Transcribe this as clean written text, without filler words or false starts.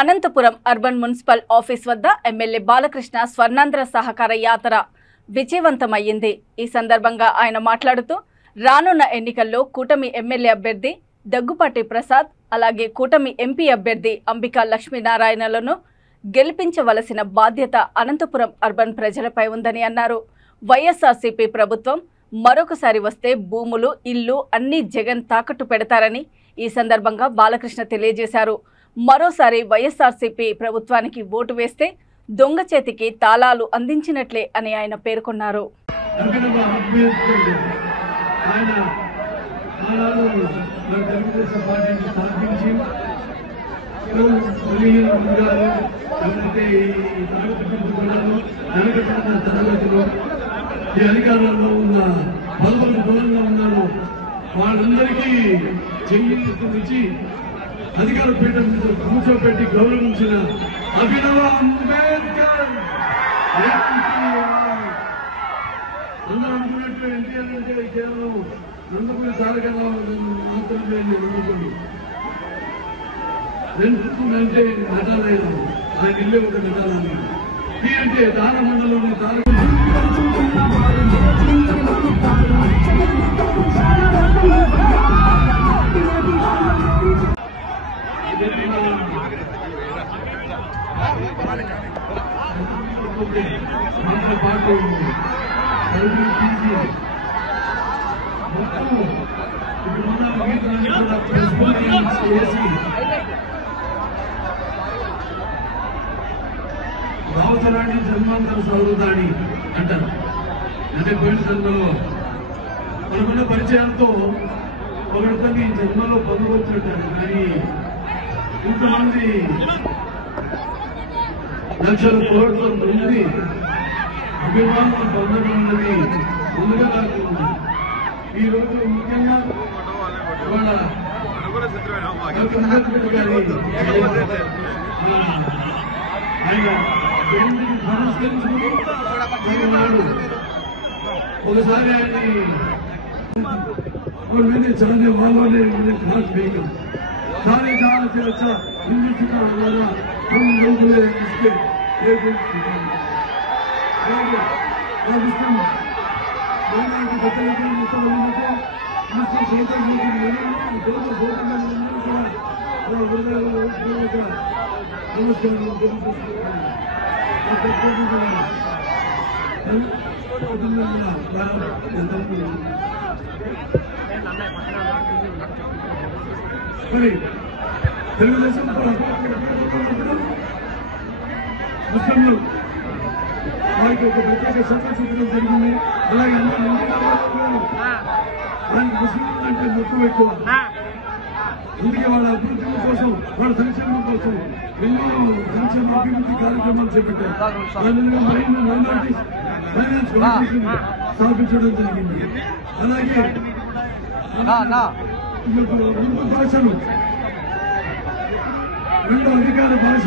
Anantapuram urban municipal office వద్ద MLA Balakrishna Swarnandhra సహకార యాత్ర విజయవంతమయ్యింది। ఈ సందర్భంగా ఆయన మాట్లాడుతూ రానున్న ఎన్నికల్లో కూటమి ఎమ్మెల్యే అభ్యర్థి దగ్గుపాటి ప్రసాద్ అలాగే కూటమి ఎంపీ అభ్యర్థి అంబికా లక్ష్మీనారాయణలను గెలిపించవలసిన బాధ్యత అనంతపురం అర్బన్ ప్రజలపై ఉందని అన్నారు। వైఎస్ఆర్సీపీ ప్రభుత్వం మరొకసారి వస్తే భూములు ఇల్లు అన్ని జగన్ తాకట్టు పెడతారని ఈ సందర్భంగా బాలకృష్ణ తెలియజేశారు। మరోసారి వైఎస్ఆర్సీపీ ప్రభుత్వానికి ఓటు వేస్తే దొంగ చేతికి తాళాలు అందించినట్లే అని ఆయన పేర్కొన్నారు। అధికారంలో ఉన్న పదవులకు దూరంగా ఉన్నారు వాళ్ళందరికీ చెయ్యి అధికార పీఠం కూర్చోబెట్టి గౌరవించిన అభినవ అంబేద్కర్ అందరూ అనుకున్నట్టు ఎన్టీఆర్ అంటే కేవలం నందమూరి తారక మాత్రమే నమ్ముతుంది। అంటే నటాలైన ఆయన ఇల్లే ఒక నటాలని అంటే దాన మండలంలో తారక పాటు రావతరాణి జన్మాంతర సౌరదాణి అంటారు। అంటే పోయిన జన్మలో మనకున్న పరిచయాలతో ఒకరితో ఈ జన్మలో పొందవచ్చుంటారు, కానీ ఇంతమంది లక్షల కోట్ల మంది అభిమానులు పొందడం అన్నది ముందుగా నాకు ఈరోజు ముఖ్యంగా వాళ్ళ ఒకసారి ఆయన్ని चलने वालों ने उन्हें घाट भेजा। सारे जहां से अच्छा हिंदू का हमारा हम लोग इसके और मुस्लिम की बच्चे मुसलमानों को मुस्लिम सोचते తెలుగుదేశం ముస్లింలు వారికి ఒక ప్రత్యేక సత్తా చూపడం జరిగింది। అలాగే ఆయనకి ముస్లింలు అంటే మొత్తం ఎక్కువ, అందుకే వాళ్ళ అభివృద్ధి కోసం వాళ్ళ సంక్షేమం కోసం ఎన్నో సంక్షేమ అభివృద్ధి కార్యక్రమాలు చేపట్టారు। దానిలో మరిన్ని మైనారిటీ ఫైనాన్స్ కార్పొరేషన్ స్థాపించడం జరిగింది। అలాగే ఉర్దూ భాషను రెండో అధికార భాష